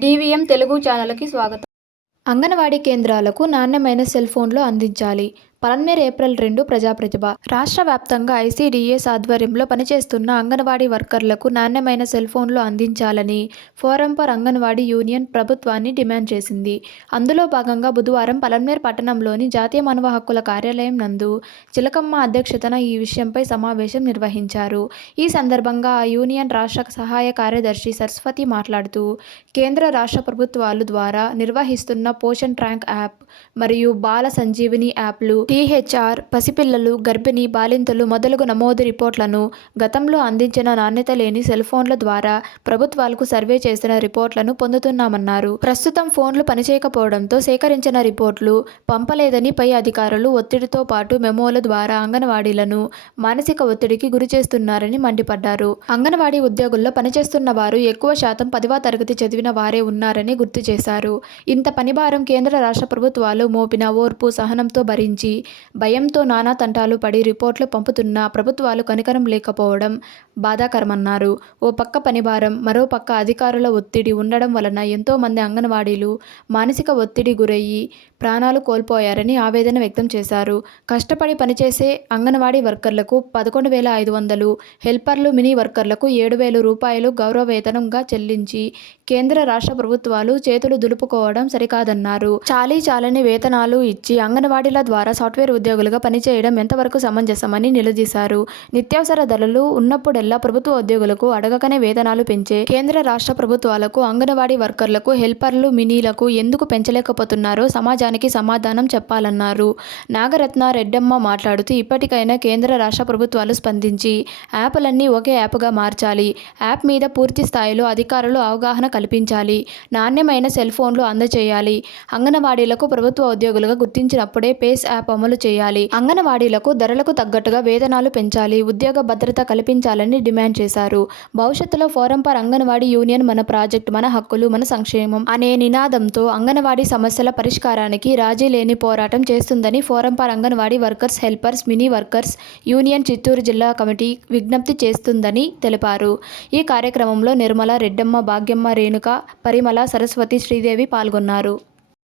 DVM Telugu ఛానల్కి స్వాగతం. అంగన్వాడీ కేంద్రాలకు నాణ్యమైన సెల్ ఫోన్లు అందించాలి. పలన్మేర్ ఏప్రిల్ రెండు ప్రజాప్రతిభ. రాష్ట్ర వ్యాప్తంగా ఐసీడీఎస్ ఆధ్వర్యంలో పనిచేస్తున్న అంగన్వాడీ వర్కర్లకు నాణ్యమైన సెల్ ఫోన్లు అందించాలని ఫోరం ఫర్ అంగన్వాడీ యూనియన్ ప్రభుత్వాన్ని డిమాండ్ చేసింది. అందులో భాగంగా బుధవారం పలన్మేర్ పట్టణంలోని జాతీయ మానవ హక్కుల కార్యాలయం నందు చిలకమ్మ అధ్యక్షతన ఈ విషయంపై సమావేశం నిర్వహించారు. ఈ సందర్భంగా ఆ యూనియన్ రాష్ట్ర సహాయ కార్యదర్శి సరస్వతి మాట్లాడుతూ కేంద్ర రాష్ట్ర ప్రభుత్వాలు ద్వారా నిర్వహిస్తున్న పోషన్ ట్రాంక్ యాప్ మరియు బాల సంజీవిని యాప్లు టీహెచ్ఆర్ పసిపిల్లలు గర్భిణీ బాలింతలు మొదలగు నమోదు రిపోర్ట్లను గతంలో అందించిన నాణ్యత లేని సెల్ ఫోన్ల ద్వారా ప్రభుత్వాలకు సర్వే చేసిన రిపోర్ట్లను పొందుతున్నామన్నారు. ప్రస్తుతం ఫోన్లు పనిచేయకపోవడంతో సేకరించిన రిపోర్ట్లు పంపలేదని పై అధికారులు ఒత్తిడితో పాటు మెమోల ద్వారా అంగన్వాడీలను మానసిక ఒత్తిడికి గురి చేస్తున్నారని మండిపడ్డారు. అంగన్వాడీ ఉద్యోగుల్లో పనిచేస్తున్న వారు ఎక్కువ శాతం పదవ తరగతి చదివిన వారే ఉన్నారని గుర్తు చేశారు. ఇంత పనిభారం కేంద్ర రాష్ట్ర ప్రభుత్వాలు మోపిన ఓర్పు సహనంతో భరించి భయంతో నానా తంటాలు పడి రిపోర్ట్లు పంపుతున్నా ప్రభుత్వాలు కనికరం లేకపోవడం బాధాకరమన్నారు. ఓ పక్క పనిభారం మరో పక్క అధికారుల ఒత్తిడి ఉండడం వలన ఎంతో మంది అంగన్వాడీలు మానసిక ఒత్తిడి గురయ్యి ప్రాణాలు కోల్పోయారని ఆవేదన వ్యక్తం చేశారు. కష్టపడి పనిచేసే అంగన్వాడీ వర్కర్లకు పదకొండు వేల ఐదు వందలు హెల్పర్లు మినీ వర్కర్లకు ఏడు వేల రూపాయలు గౌరవ వేతనంగా చెల్లించి కేంద్ర రాష్ట్ర ప్రభుత్వాలు చేతులు దులుపుకోవడం సరికాదన్నారు. చాలీ చాలని వేతనాలు ఇచ్చి అంగన్వాడీల ద్వారా సాఫ్ట్వేర్ ఉద్యోగులుగా పనిచేయడం ఎంతవరకు సమంజసమని నిలదీశారు. నిత్యావసర ధరలు ఉన్నప్పుడెల్లా ప్రభుత్వ ఉద్యోగులకు అడగకనే వేతనాలు పెంచే కేంద్ర రాష్ట్ర ప్రభుత్వాలకు అంగన్వాడీ వర్కర్లకు హెల్పర్లు మినీలకు ఎందుకు పెంచలేకపోతున్నారో సమాజానికి సమాధానం చెప్పాలన్నారు. నాగరత్న రెడ్డమ్మ మాట్లాడుతూ ఇప్పటికైనా కేంద్ర రాష్ట్ర ప్రభుత్వాలు స్పందించి యాప్లన్నీ ఒకే యాప్గా మార్చాలి. యాప్ మీద పూర్తి స్థాయిలో అధికారులు అవగాహన కల్పించాలి. నాణ్యమైన సెల్ ఫోన్లు అందజేయాలి అంగన్వాడీలకు ప్రభుత్వ ఉద్యోగులుగా గుర్తించినప్పుడే పేస్ యాప్ అమలు చేయాలి. అంగన్వాడీలకు ధరలకు తగ్గట్టుగా వేతనాలు పెంచాలి. ఉద్యోగ భద్రత కల్పించాలని డిమాండ్ చేశారు. భవిష్యత్తులో ఫోరం ఫర్ అంగన్వాడీ యూనియన్ మన ప్రాజెక్ట్ మన హక్కులు మన సంక్షేమం అనే నినాదంతో అంగన్వాడీ సమస్యల పరిష్కారానికి రాజీ లేని పోరాటం చేస్తుందని forum for Anganwadi workers helpers mini workers union Chittoor జిల్లా కమిటీ విజ్ఞప్తి చేస్తుందని తెలిపారు. ఈ కార్యక్రమంలో నిర్మల రెడ్డమ్మ భాగ్యమ్మ రేణుక పరిమళ సరస్వతి శ్రీదేవి పాల్గొన్నారు.